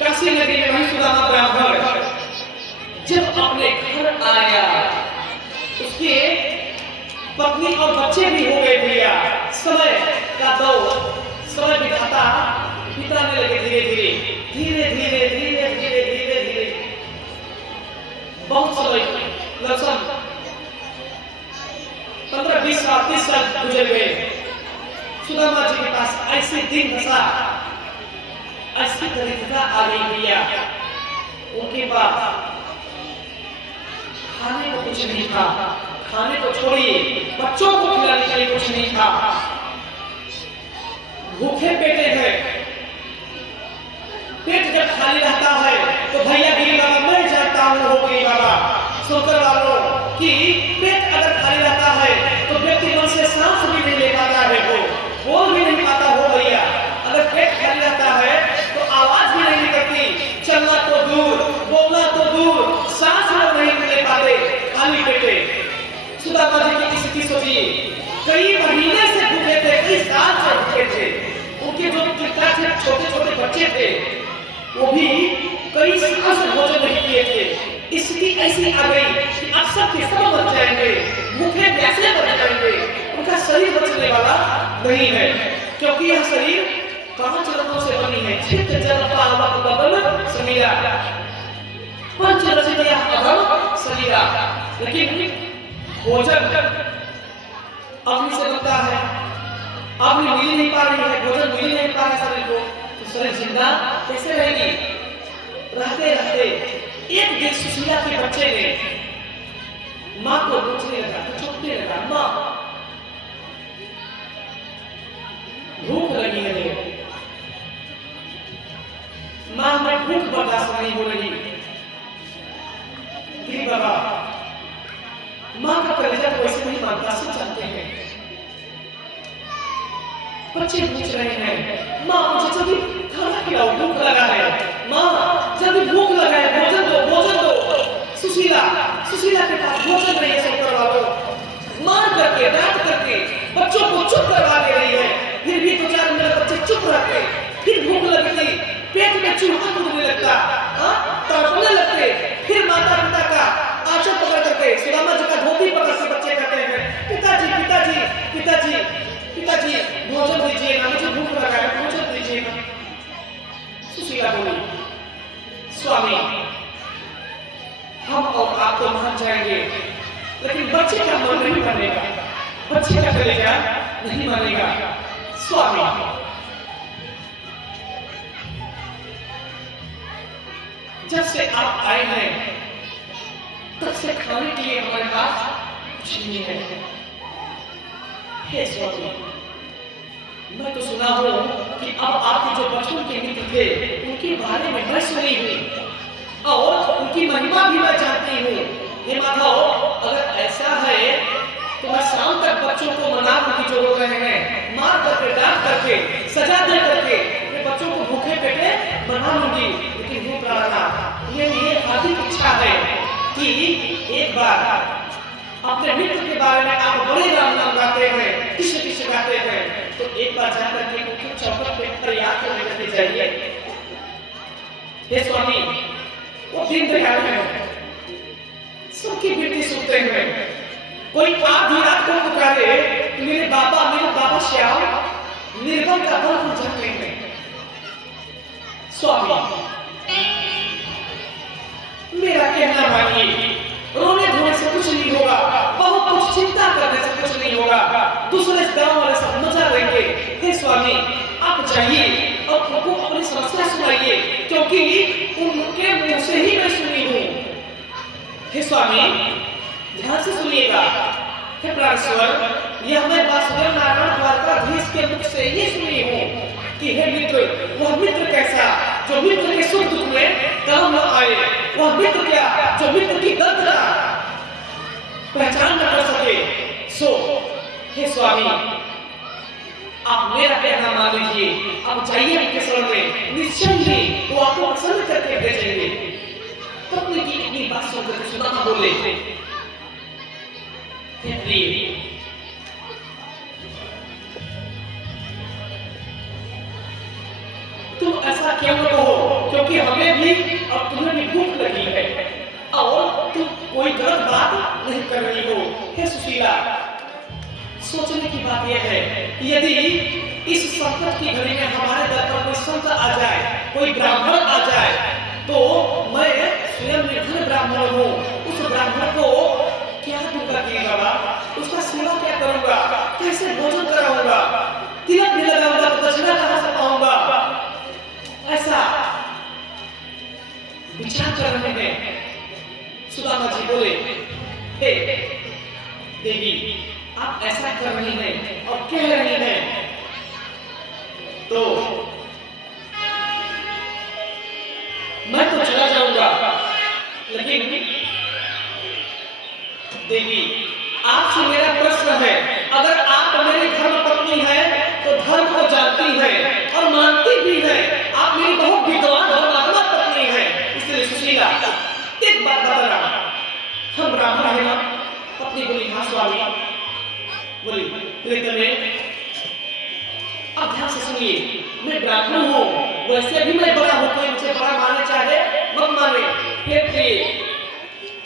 काशी नगरी में वही सुदामा ब्राह्मण जब अपने घर आया, उसके पत्नी और बच्चे भी हो गए भैया। समय का दौर, समय बिताता बिताने लगे धीरे धीरे धीरे धीरे धीरे धीरे धीरे धीरे बहुत समय लगभग 15-20 साल 30 साल गुजर गए। सुदामा जी के पास ऐसे दिन दशा, ऐसी दरिद्रता आ गई भैया। उनके पास खाने को कुछ नहीं था, खाने को छोड़िए बच्चों को खिलाने के लिए कुछ नहीं था। भूखे पेटे हैं। पेट जब खाली रहता है तो भैया गिरी बाबा, मैं जानता हूँ हो गिरी बाबा सोकर वालों कि पेट अगर खाली रहता है तो व्यक्ति मन से सांस भी नहीं ले पाता है, वो बोल भी नहीं पाता हो भैया। अगर पेट खाली रहता है तो आवाज भी नहीं निकलती, चलना तो दूर, बोलना तो दूर, सांस भी नहीं ले पाते खाली पेटे। सुदामा जी की स्थिति सोचिए, कई महीने से भूखे थे, कई साल से भूखे थे। उनके जो पिता थे, छोटे छोटे बच्चे थे, वो भी कई साल से भोजन नहीं किए थे। स्थिति ऐसी आ गई कि अब सब के सब मर जाएंगे, भूखे प्यासे मर जाएंगे, उनका शरीर बचने वाला नहीं है। क्योंकि यह शरीर 5 रत्नों से बनी है, चित्त जल पावक बदन शरीरा, पंच रचित अधम शरीरा। लेकिन भोजन अग्नि से बनता है, अग्नि मिल नहीं पा रही है, भोजन मिल नहीं पा रहा है शरीर को, तो शरीर जिंदा कैसे रहेगी? रहते रहते एक दिन सुशीला के बच्चे ने माँ को पूछने लगा, तो छूटने लगा, माँ भूख लगी है, माँ मैं भूख बर्दाश्त नहीं हो रही। बाबा माँ का कलेजा तो वैसे नहीं मानता, सब जानते हैं। बच्चे पूछ रहे हैं, माँ मुझे जल्दी खाना खिलाओ, भूख लगा है, माँ जल्दी भूख लगा है, भोजन दो, भोजन दो। सुशीला के पास भोजन नहीं है, सब करवा दो। मार करके, डांट करके बच्चों को चुप करवा दे रही है। फिर भी 2-4 मिनट बच्चे चुप रहते, फिर भूख लगती, पेट में चूहा कूदने लगता, तड़पने लगते। फिर माता पिता का आंचल पकड़ करके, सुदामा जी का धोती पकड़ के बच्चे कहते हैं, पिताजी पिताजी पिताजी पिताजी भोजन दीजिए ना, मुझे भूख लगा है, भोजन दीजिए ना। सुशीला बोली, स्वामी हम और आप तो मान जाएंगे, लेकिन बच्चे का मन नहीं मानेगा, बच्चे का कलेजा नहीं मानेगा। स्वामी जब से आप आए हैं तब से खाने के लिए हमारे पास कुछ नहीं है। हे स्वामी, मैं तो सुना हूं कि अब आपके जो बचपन के मित्र थे उनके बारे में मैं सुनी हूं और उनकी महिमा भी मैं जानती हूँ। हे माधव, अगर ऐसा है तो मैं शाम तक बच्चों को मना की जो रो रहे हैं, मार करके, डांट करके, सजा दे करके मैं बच्चों को भूखे पेटे मना लूंगी। लेकिन हे प्राणनाथ, ये हार्दिक इच्छा है कि एक बार अपने मित्र के बारे में आप बड़े राम नाम गाते हैं, किसे किसे गाते हैं, तो एक बार जाकर के उनके चौखट पे फरियाद करने लगे जाइए। हे स्वामी, वो दिन दयाल है, सबकी विनती सुनते हैं। कोई आधी रात को पुकारे, मेरे बाबा श्याम निर्बल का बल हो जाते हैं। स्वामी मेरा कहना मानिए, रोने धोने से कुछ नहीं होगा, बहुत कुछ चिंता करने से कुछ नहीं होगा, दूसरे गांव वाले सब मजा लेंगे। हे स्वामी आप जाइए और उनको अपनी समस्या सुनाइए, क्योंकि उनके मुंह से ही मैं सुनी हूँ। हे स्वामी ध्यान से सुनिएगा। हे प्राणेश्वर, यह मैं वासुदेव नारायण द्वारकाधीश के मुख से ही सुनी हूँ कि हे मित्र, वह मित्र कैसा जो मित्र के सुख दुख में काम न आए, वह मित्र क्या जो मित्र की दर्द का पहचान न कर सके। सो हे स्वामी आप मेरा कहना मान लीजिए, आप जाइए उनके शरण में, निश्चय ही वो आपको पसंद करके भेजेंगे। पत्नी की इतनी बात सुनकर सुदामा बोले, हे प्रिय, तुम ऐसा क्यों न कहो, क्योंकि क्योंकि हमें भी और तुम्हें भी भूख लगी है और तुम कोई गलत बात नहीं कर रही हो। हे सुशीला, सोचने की बात यह है कि यदि इस संकट की घड़ी में हमारे दर पर कोई संत आ जाए, कोई ब्राह्मण आ जाए, तो मैं स्वयं निर्धन ब्राह्मण हूँ, उस ब्राह्मण को क्या दूंगा कि बाबा, उसका सेवा क्या करूंगा, कैसे भोजन कराऊंगा, तिलक भी लगाऊंगा तो दक्षिणा कहां से पाऊंगा? ऐसा विचार कर रहे हैं। सुदामा जी बोले, हे देवी, आप ऐसा कर रही हैं और कह रही हैं तो मैं तो चला जाऊंगा, लेकिन देवी आपसे मेरा प्रश्न है, अगर आप मेरी धर्म पत्नी है तो धर्म को जानती है और मानती भी है, आप मेरी बहुत विद्वान धर्मात्मा पत्नी है, इसलिए सुशीला एक बात बताना, हम ब्राह्मण है ना? पत्नी बोली हाँ स्वामी। बोली प्रीतमे, अब ध्यान से सुनिए, मैं ब्राह्मण हूँ, वैसे भी मैं बड़ा हूँ, कोई मुझे बड़ा माने चाहे मत माने, फिर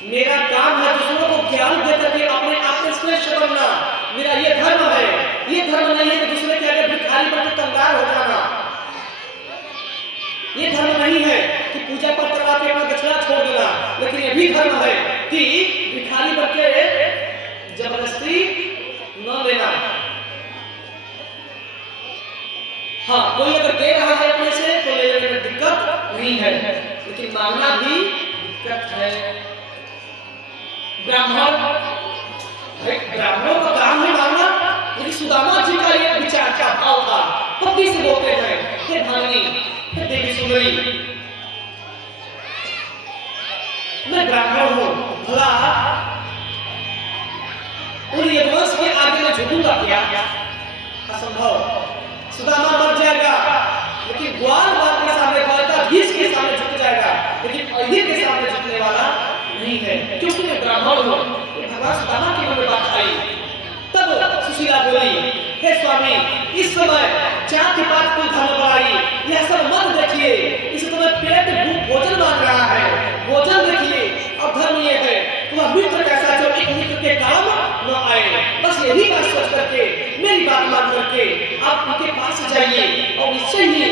मेरा काम है दूसरों को ज्ञान देकर के अपने आप में श्रेष्ठ बनना, मेरा ये धर्म है। ये धर्म नहीं है कि दूसरे के आगे भिखारी बनकर कंगाल हो जाना, ये धर्म नहीं है कि पूजा पाठ करवा के अपना दक्षिणा छोड़ देना, लेकिन ये भी धर्म है कि भिखारी बनकर जबरदस्ती न लेना। हाँ, कोई अगर दे रहा है अपने से तो ले लेने में दिक्कत नहीं है, लेकिन मांगना भी दिक्कत है। ब्राह्मणों का काम है मांगना, लेकिन सुदामा जी का ये विचार का भाव था। पत्नी से बोलते हैं, हे भानी, हे देवी सुंदरी, मैं ब्राह्मण हूँ, भला उन यदुवंश के आगे में झुकूंगा क्या? असंभव। सुदामा मर जाएगा, लेकिन ग्वाल के सामने, द्वारकाधीश के सामने झुक जाएगा, लेकिन अहिर के सामने झुकने वाला नहीं है, क्योंकि मैं ब्राह्मण हूँ। भगवान सुदामा की मन में बात आई। तब सुशीला बोली, हे स्वामी, इस समय जाति पात को धर्म बढ़ाई, यह सब मत देखिए, इस समय पेट भोजन मांग रहा है, भोजन देखिए। अब धर्म ये है, वह मित्र कैसा जो एक मित्र के काम न आए, बस यही बात सोच करके, मेरी बात मान करके आप उनके पास जाइए और निश्चय ही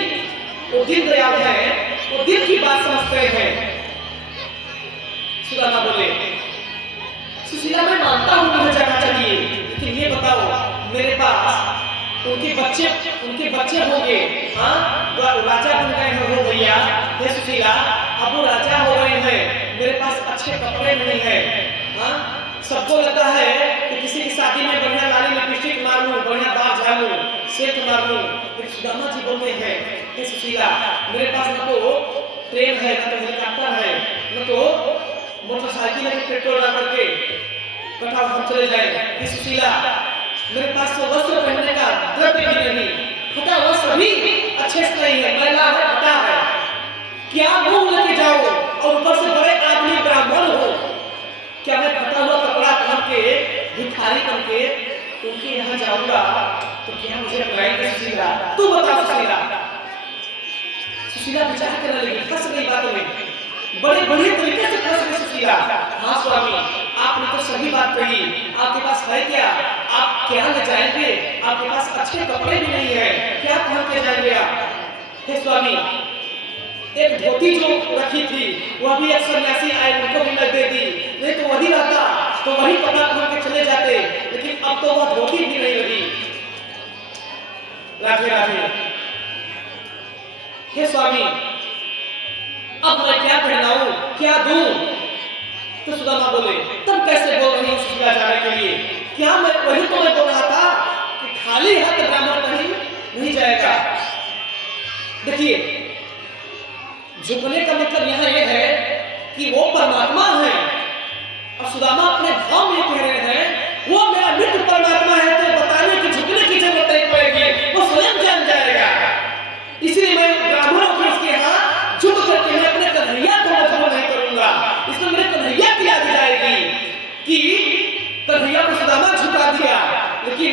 वो दिन दयाल है, वो दिल की बात समझते हैं। सुदामा बोले, सुशीला मैं मानता हूँ मुझे जाना चाहिए, लेकिन ये बताओ मेरे पास उनके बच्चे होंगे, हाँ, राजा बन गए हैं हो भैया, हे सुशीला, अब वो राजा हो गए हैं, मेरे पास अच्छे कपड़े नहीं है, हाँ, सबको लगता है कि किसी की शादी में बढ़िया लाली लिपस्टिक मार लूं, बढ़िया बाल झाड़ लूं, सेट मार लूं, लेकिन सुदामा जी बोलते हैं, हे सुशीला, मेरे पास न तो ट्रेन है, न तो हेलीकॉप्टर है, न तो मोटरसाइकिल में पेट्रोल डाल करके कटाव हम चले जाए। इस सुशीला, मेरे पास तो वस्त्र पहनने का द्रव्य भी नहीं, फटा वस्त्र भी अच्छे से नहीं है, मैला है, फटा है, क्या मुंह लेके जाओ और ऊपर से बड़े आदमी ब्राह्मण हो, क्या मैं फटा हुआ कपड़ा पहन के भिखारी बन के उनके यहाँ जाऊंगा तो क्या मुझे बुलाएंगे? सुशीला, तू बता सुशीला। सुशीला विचार करने लगी, फंस गई बातों में, बड़े बढ़िया तरीके से फंस गई सुशीला। हाँ स्वामी, आपने तो सही बात कही, आपके पास है क्या? आप क्या ले जाएंगे? आपके पास अच्छे कपड़े भी नहीं है, क्या पहन के जाएंगे आप? हे स्वामी, एक धोती जो रखी थी वह भी एक सन्यासी आए, उनको भी मैं दे दी, नहीं तो वही रहता तो वही कपड़ा पहन के चले जाते, लेकिन अब तो वह धोती भी नहीं रही। राधे राधे। हे स्वामी, अब मैं क्या पहनाऊं, क्या दूं? तो सुदामा बोले, तुम कैसे बोल रही हो सुशीला जाने के लिए? क्या मैं वही तो मैं बोल रहा था कि खाली हाथ ब्राह्मण कहीं नहीं जाएगा। देखिए, झुकने का मतलब यहाँ यह है कि वो परमात्मा है, और सुदामा अपने भाव में कह रहे हैं, वो मेरा मित्र परमात्मा है, तो बताने की झुकने की जरूरत नहीं पड़ेगी, वो स्वयं जान जाएगा। इसलिए मैं ब्राह्मणों को इसके यहाँ झुक करके मैं अपने कन्हैया को मजबूर नहीं करूंगा, इसमें मेरे कन्हैया की याद जाएगी कि कन्हैया को सुदामा झुका दिया, लेकिन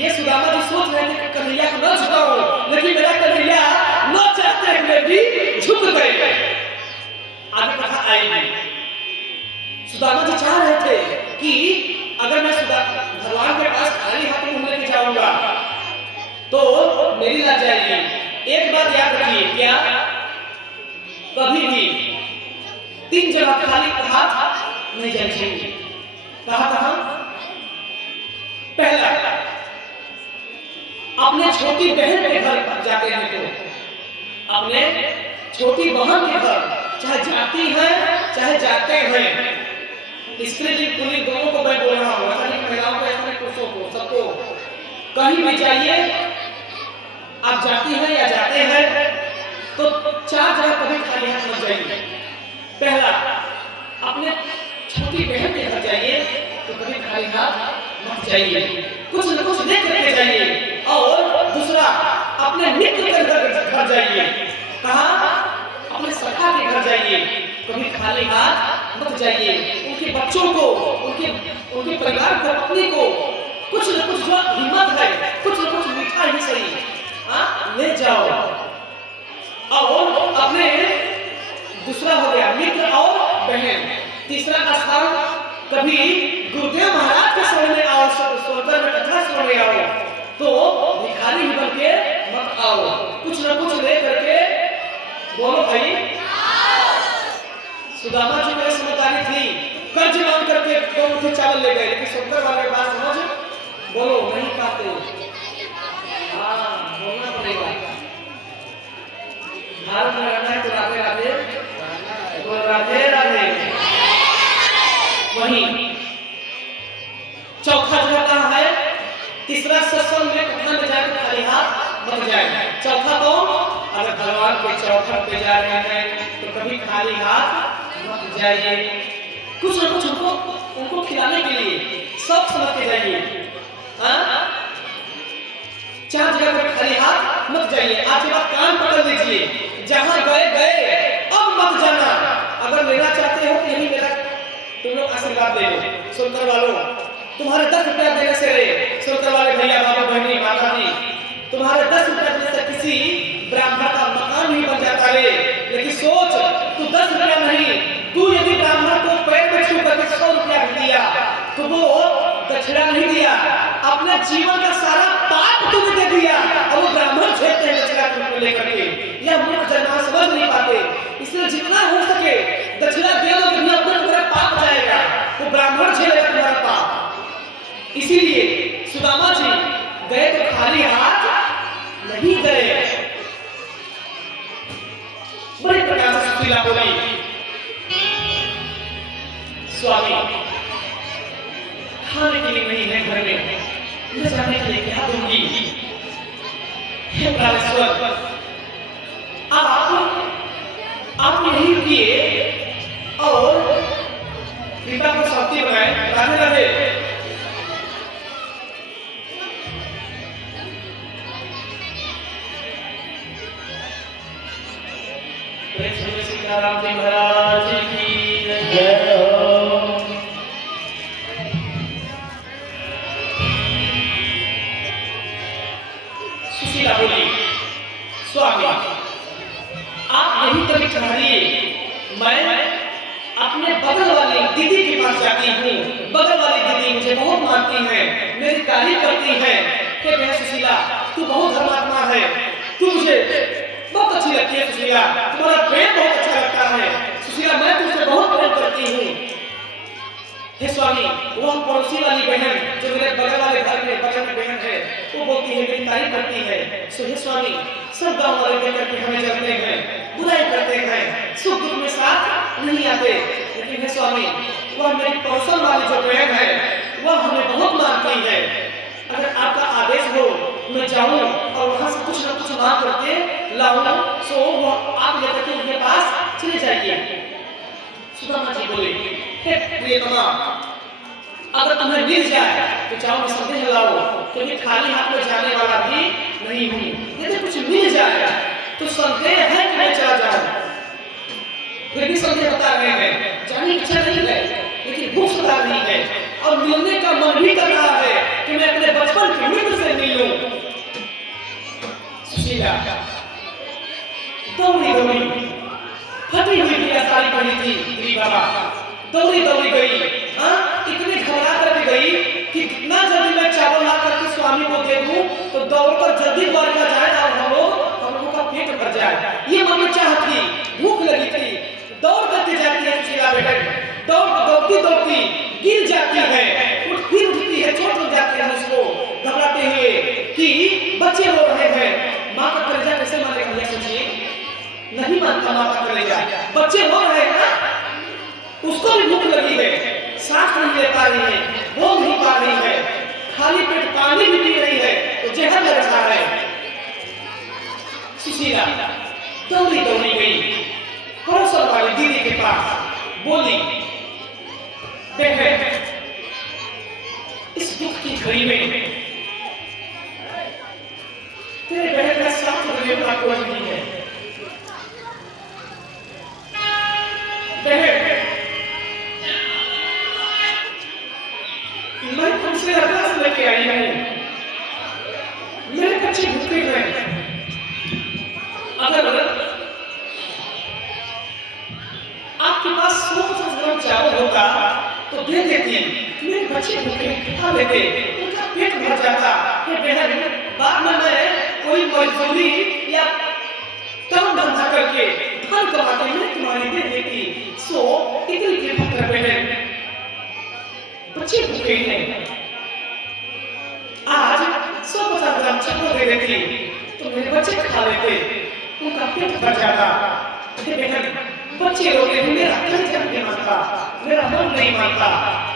ये सुदामा जी सोच रहे थे कि कन्हैया को न झुकाऊं, लेकिन मेरा कन्हैया न चाहते हुए भी झुक गए। लग जाएगी। एक बात याद रखिए, क्या कभी भी 3 जगह खाली हाथ नहीं जाना चाहिए। कहां? पहला, अपने छोटी बहन के घर जाते हैं तो अपने छोटी बहन के घर चाहे जाती है चाहे जाते हैं, स्त्री पुलिस दोनों को मैं बोल रहा हूँ, ऐसा नहीं महिलाओं को, ऐसा नहीं पुरुषों को, सबको। कहीं भी जाइए, आप जाती हैं या जाते हैं तो 4 जगह कभी खाली हाथ मत जाइए। पहला, अपने छोटी बहन के घर जाइए तो कभी खाली हाथ मत जाइए, कुछ न कुछ लेकर के जाइए। और दूसरा, अपने मित्र के घर जाइए। कहाँ? अपने सखा के घर जाइए, कभी खाली हाथ मत जाइए। उनके बच्चों को, उनके परिवार को, पत्नी को कुछ न कुछ जो हिम्मत है, कुछ न कुछ मीठा ही सही ले जाओ। और अपने दूसरा हो गया मित्र और बहन। तीसरा स्थान, कभी गुरुदेव महाराज के सामने आओ, सोकर में कथा सुनने आओ तो भिखारी ही बन के मत आओ, कुछ न कुछ ले करके। बोलो भाई। सुदामा जी को समझदारी थी, कर्ज मांग करके 2 मुट्ठी चावल ले गए, लेकिन शंकर वाले बात समझ बोलो नहीं पाते। बोलना पड़ेगा। भारत में रहना है तो राधे राधे, तो राधे राधे। वही चौथा जगह कहाँ है? तीसरा, सत्संग में कथा में जाकर खाली हाथ मत जाए। चौथा तो अगर भगवान के चौखट पे जा रहे हैं तो कभी खाली हाथ मत जाइए, कुछ न कुछ उनको खिलाने के लिए सब समझ के जाइए। 4 जगह पर खाली हाथ मत जाइए। आज के बाद कान पकड़ लीजिए, जहां गए अब मत जाना। अगर लेना चाहते हो तो यही मेरा तुम लोग आशीर्वाद ले लो। सुनकर वालों, तुम्हारे 10 रुपया देने से, सुनकर वाले भैया बाबा बहनी माता जी, तुम्हारे 10 रुपया देने से किसी ब्राह्मण का मकान नहीं बन जाता रे। लेकिन सोच, तू 10 रुपया नहीं, तू यदि ब्राह्मण को पैर में छू करके 100 रुपया दिया तो वो दक्षिणा नहीं दिया, अपने जीवन का सारा पाप तुमने दे दिया। और वो ब्राह्मण झेलते हैं दक्षिणा को लेकर के। यह मूर्ख जन समझ नहीं पाते। इसलिए जितना हो सके दक्षिणा दे दो, तो अपना पूरा पाप जाएगा, वो ब्राह्मण झेलेगा तुम्हारा पाप। इसीलिए सुदामा जी गए तो खाली हाथ नहीं गए। बड़ी प्रकार से सुशीला बोली, स्वामी खाने के लिए नहीं है घर में, ले जाने के लिए क्या दूंगी? हे प्राणेश्वर, आप यही किए और कृपा को शांति बनाए। राधे राधे। सीताराम जी महाराज की जय हो। सुशीला बोली, स्वामी आप यही कभी ठहरिए, मैं अपने बगल वाली दीदी के पास जाती हूँ। बगल वाली दीदी मुझे बहुत मानती है, मेरी तारीफ करती है कि मैं सुशीला तू बहुत धर्मात्मा है, तू मुझे बहुत अच्छी लगती है। सुशीला तुम्हारा प्रेम बहुत अच्छा लगता है। सुशीला मैं तुझसे बहुत प्रेम करती हूँ। हे स्वामी, वह पड़ोसी वाली बहन जो मेरे बगल वाले घर में बगल में बहन है, वो बोलती है, मेरी तारीफ करती है। सो हे स्वामी, सब गाँव वाले देख के हमें जलते हैं, बुराई करते हैं, सुख दुख में साथ नहीं आते। लेकिन हे स्वामी, वह मेरी पड़ोसन वाली जो बहन है वह हमें बहुत मानती है। अगर आपका आदेश हो मैं जाऊं और वहां से कुछ न कुछ मांग करके लाऊं, सो वह आप लेकर के उनके पास चले जाइए। सुदामा जी बोले, हे प्रियतमा, अगर तुम्हें मिल जाए तो जाओ मैं संदेश लाओ, क्योंकि खाली हाथ में जाने वाला भी नहीं हूँ। यदि कुछ मिल जाए तो संदेह है कि मैं चला जाऊं, फिर भी संदेह बता रहे हैं। जाने की इच्छा नहीं है, लेकिन भूख सता रही है और मिलने का मन भी कर रहा है कि मैं अपने बचपन के मित्र से मिल लूं। सुशीला दौड़ी दौड़ी, फटी हुई बिना साड़ी पहनी थी मेरी बाबा, दौड़ी दौड़ी गई। इतनी घबरा कर गई कि कितना जल्दी मैं चावल ला करके स्वामी को दे दूं तो दौड़कर जल्दी द्वारका जाए और भर जाए, ये मन में चाह थी, भूख लगी थी। दौड़ करके जाती है सुशीला बहन, दौड़ती दौड़ती गिर जाती है, फिर उठती है, चोट लग जाती है उसको, घबराते हुए कि बच्चे रो रहे हैं। माँ का कलेजा कैसे मारेगा भैया सोचिए, नहीं मानता माँ का कलेजा, बच्चे रो रहे हैं ना, उसको भी भूख लगी है, सांस नहीं ले पा रही है, बोल नहीं पा रही है, खाली पेट पानी भी पी रही है, तो जहर लग रहा है। सुशीला दौड़ी दौड़ी गई पड़ोसन वाली दीदी के पास, बोली बहन इस दुख की घड़ी में तेरे बहन का साथ देने वाला कोई नहीं है। बहन मैं तुमसे अरदास लेके आई हूं, मेरे बच्चे भूखे हैं, अगर आपके पास 150 ग्राम चावल होता तो दे देती, मेरे बच्चे भूखे खा लेते, उनका पेट भर जाता। ये बहन बाद में मैं कोई मजदूरी या काम धंधा करके धन कमा के मैं तुम्हारी दे देती। सो इतनी कृपा कर बहन, बच्चे भूखे हैं, आज 150 ग्राम चावल दे देती तो मेरे बच्चे खा लेते, उनका पेट भर जाता। बहन बच्चे रोते हैं, मेरा कलेजा नहीं मानता, मेरा मन नहीं मानता।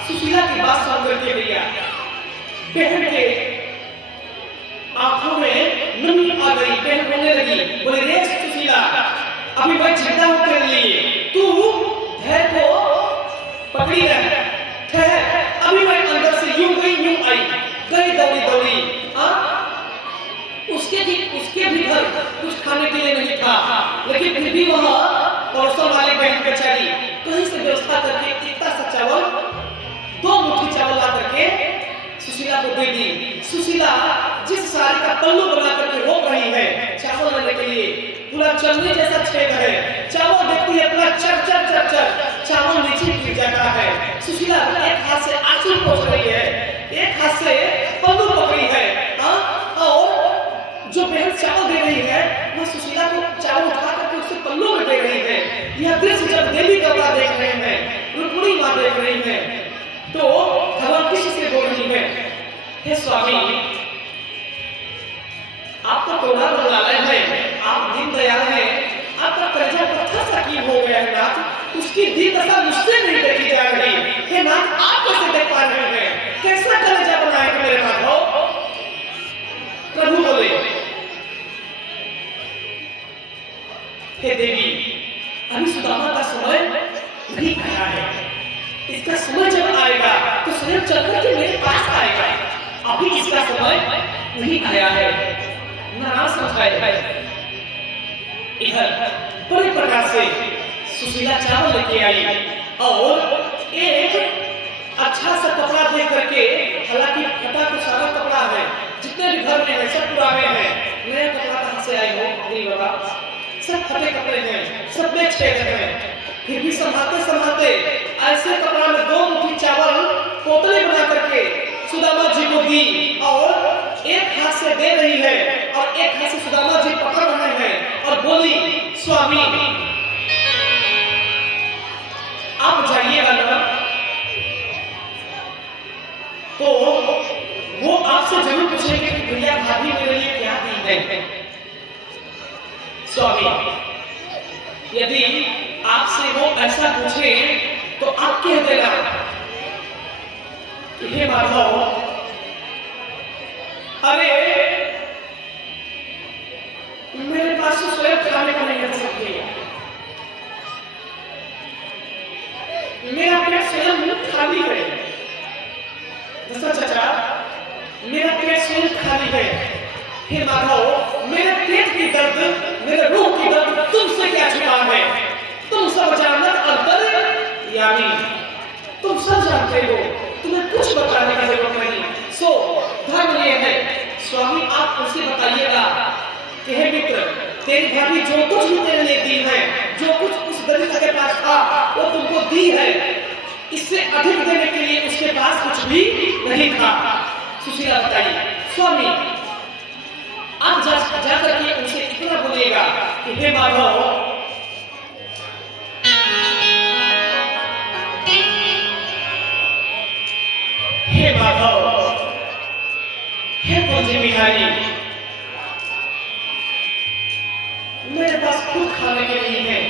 सुशीला की बात सुन करके भैया बहन के आंखों में नमी आ गई, बहन रोने लगी, बोले रे सुशीला अभी मैं जिंदा हूं तेरे लिए, तू धैर्य को पकड़ी रह, ठहर, अभी मैं अंदर से यूं गई यूं आई, गई दौड़ी दौड़ी। उसके भी घर कुछ खाने के लिए नहीं था, लेकिन फिर भी वह पड़ोसन वाले बहन बेचारी कहीं से व्यवस्था करके इतना सा चावल, 2 मुट्ठी चावल ला करके सुशीला को दे दी। सुशीला जिस साड़ी का पल्लू बना करके रोक रही है चावल लेने के लिए, पूरा चलने जैसा छेद है, चावल देखती है पूरा चर चर चर चर चावल नीचे गिर जाता है। सुशीला एक हाथ से आंसू पोंछ रही है, एक हाथ से पल्लू पकड़ी है, और जो बहन चावल दे रही है वह सुशीला को चावल उठा करके उससे पल्लू में दे रही है। यह दृश्य जब देवी देवता देख रहे हैं, रुक्मिणी मां देख रही है, तो भगवान कृष्ण से बोल रही है, हे स्वामी आपका करुणा बंगालय है, आप दीन दयाल है, आपका कलेजा पत्थर सा क्यों हो गया है नाथ, उसकी दीन दशा मुझसे नहीं देखी जा रही, हे नाथ आप कैसे देख पा रहे हैं, कैसा कलेजा बनाएगा मेरे माधव। प्रभु बोले हे देवी अभी सुदामा का समय नहीं आया है, इसका समय जब आएगा तो स्वयं चलकर के मेरे पास आएगा, अभी इसका समय नहीं आया है। नाराज समझाए इधर बड़े प्रकार से सुशीला चावल लेके आई और एक अच्छा सा कपड़ा दे करके, हालांकि फटा तो सारा कपड़ा है, जितने भी घर में है सब पुराने हैं, नया कपड़ा कहां से आए हो देवी बाबा, सब फटे कपड़े हैं, सब में छेद हैं, फिर भी संभालते संभालते ऐसे कपड़ा में 2 मुट्ठी चावल पोटली बना करके सुदामा जी को दी, और एक हाथ से दे रही है और एक हाथ से सुदामा जी पकड़ रहे हैं और बोली स्वामी आप जाइएगा ना तो वो आपसे जरूर पूछेंगे कि भैया भाभी मेरे लिए क्या दी है। स्वामी यदि आपसे वो ऐसा पूछे तो आप कह देना हे माधव अरे मेरे पास तो स्वयं खाने को नहीं रह सकती, मेरा पेट स्वयं खाली है, चाचा मेरा पेट स्वयं खाली है, हे माधव मेरे पेट की दर्द, मेरे रूह की दर्द तुमसे क्या छुपा है, तुम सब जानत अंतर यानी तुम सब जानते हो, तुम्हें कुछ बताने की जरूरत नहीं। सो धर्म ये है स्वामी आप उसे बताइएगा कि हे मित्र तेरी भाभी जो कुछ भी तेरे लिए दी है, जो कुछ उस दरिद्र के पास था वो तुमको दी है, इससे अधिक देने के लिए उसके पास कुछ भी नहीं था। सुशीला बताइए स्वामी आप जा करके उनसे इतना बोलिएगा कि हे माधव, हे माधव, हे कुंज बिहारी, मेरे पास खुद खाने के नहीं है,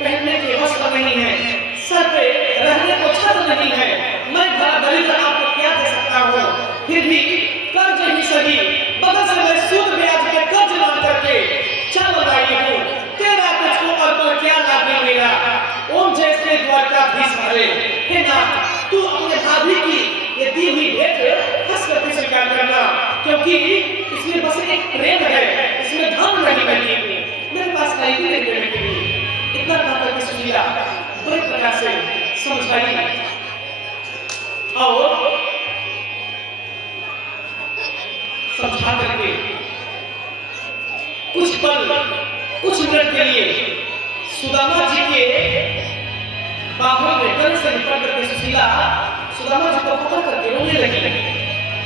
पहनने के वस्त्र नहीं है, सर पे रहने को छत नहीं है, मैं बड़ा दरिद्र आपको क्या दे सकता हूँ? फिर भी कर्ज ही सही, बगल से मैं सूद ब्याज के कर्ज मांग करके चावल लाई हूँ, तेरा तुझको अर्पण क्या लागे मेरा, ओम जैसे द्वारकाधीश हरे। हे नाथ, तू अपने भाभी की ये दी हुई भेंट हंस करके स्वीकार करना, क्योंकि इसमें बस एक प्रेम है, इसमें धन नहीं बैठी हूँ, मेरे पास आई भी नहीं देने के लिए। इतना कहकर के सुशीला बड़े प्रकार से समझाई और समझा करके कुछ पल, कुछ मिनट के लिए सुदामा जी के बाहों में गले से लिपट करके सुशीला सुदामा जी को पकड़ करके रोने लगी।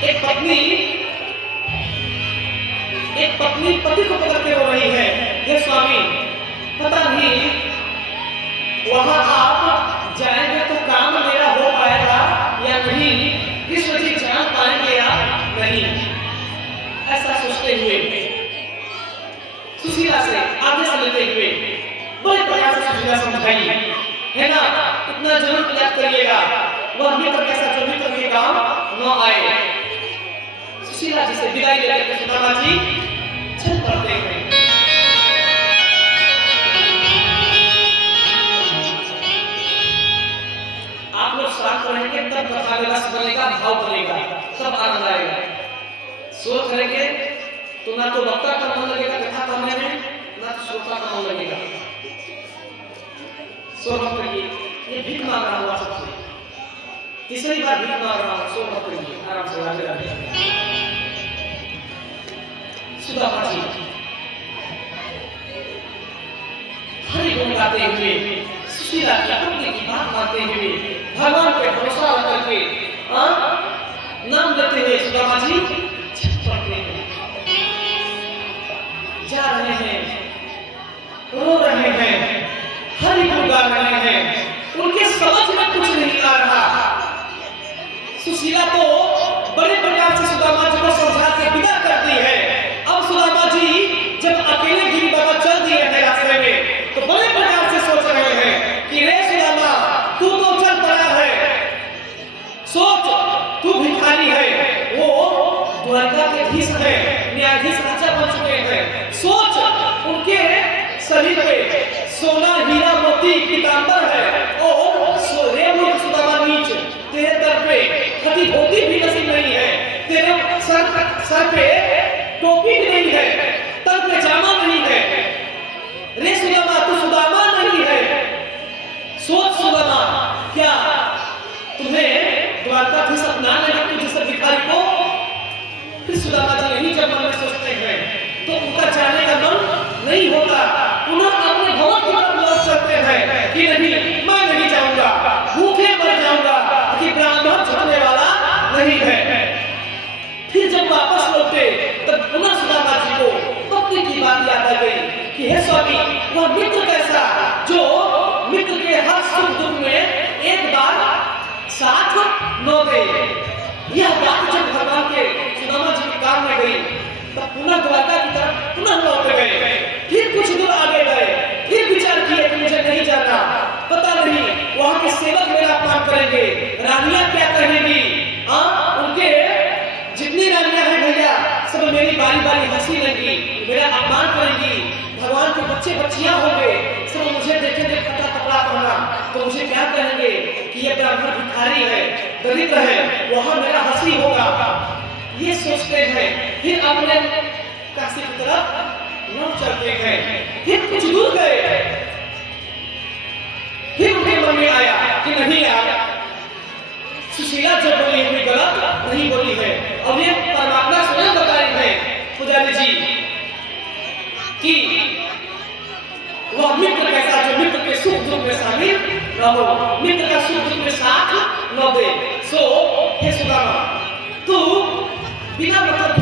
एक पत्नी पति को पकड़ के रो रही है, हे स्वामी, पता नहीं वहां आप जाएंगे तो काम मेरा हो पाएगा या नहीं, कृष्ण जी जान पाएंगे या नहीं, ऐसा सोचते हुए सुशीला से आदेश लेते हुए बड़े प्रकार से सुशीला समझाई, है ना, इतना जरूर याद करिएगा, वह मित्र कैसा जो मित्र के काम न आए। सुशीला जी से विदाई लेकर के सुदामा जी चल पड़ते हैं। आप लोग शांत रहेंगे तब कथा में रस बनेगा, भाव बनेगा, सब आनंद आएगा। सोच करेंगे तो ना तो वक्ता का मन लगेगा कथा करने में, ना तो श्रोता का मन लगेगा। सो भक्त करिए, ये भीख मांग रहा हूँ सबसे, तीसरी बार भीख मांग रहा हूँ, सो भक्त करिए, आराम से राधे राधे। सुदामा जी हरि गुण गाते हुए, सुशीला की पत्नी की बात मानते हुए, भगवान पे भरोसा रख करके नाम लेते हुए सुदामा जी पढ़ते हैं, जा रहे हैं, रो रहे हैं, हरि गुण गा रहे हैं, उनके समझ में कुछ नहीं आ रहा। सुशीला तो बड़े प्रकार से सुदामा जी को समझा के विदा करती है। अब सुदामा जी जब अकेले गिरी बाबा चल दिए हैं रास्ते में, तो बड़े प्रकार से सोच रहे हैं कि रे सुदामा, तू तो चल पड़ा है, सोच तू भिखारी है, वो द्वारका के धीश है, न्यायाधीश राजा बन चुके हैं, सोच उनके शरीर पे सोना हीरा मोती पीतांबर है, और सुदामा नीच, तेरे दर पे कभी धोती भी नसीब नहीं है, तेरे सर पे टोपी भी नहीं है, तन पे जामा नहीं है, रे सुदामा तू सुदामा नहीं है, सोच सुदामा, क्या तुम्हें द्वारकाधीश अपना लेगा तू जैसे भिखारी को? फिर सुदामा जी यही जब मन में सोचते हैं तो उनका जाने का मन नहीं होता, पुनः अपने भवन की तरफ लौट सकते हैं कि नहीं, मैं नहीं जाऊंगा, भूखे मर जाऊंगा, कि ब्राह्मण छुटने वाला नहीं है। फिर जब वापस लौटे तब पुनः सुदामा जी को पत्नी की बात याद आ गई कि हे स्वामी, वह मित्र कैसा जो मित्र के हर सुख दुख में एक बार साथ न दे। यह बात जब भगवान के सुदामा जी के काम में गई तब पुनः द्वारका की तरफ पुनः लौट गए। फिर कुछ दूर आगे गए, फिर विचार किए कि मुझे नहीं जाना, पता नहीं वहां के सेवक मेरा अपमान करेंगे, रानियां क्या कहेंगी, उनके जितनी रानियां हैं भैया सब मेरी बारी बारी हंसी लेंगी, मेरा अपमान करेंगी, भगवान के बच्चे बच्चियां होंगे, सब मुझे देखे देख फटा कपड़ा पहना तो मुझे क्या कहेंगे कि ये ब्राह्मण भिखारी है, दरिद्र है, वहां मेरा हंसी होगा। ये सोचते हैं, फिर अपने काशी की तरफ लौट चलते हैं। फिर कुछ दूर गए, फिर उनके मन में आया कि नहीं यार, सुशीला जो बोली है गलत नहीं बोली है, और ये परमात्मा स्वयं बता रहे हैं पुजारी जी कि वह मित्र कैसा जो मित्र के सुख दुख में शामिल न हो, मित्र का सुख दुख में साथ न दे। सो हे सुदामा, तू बिना मतलब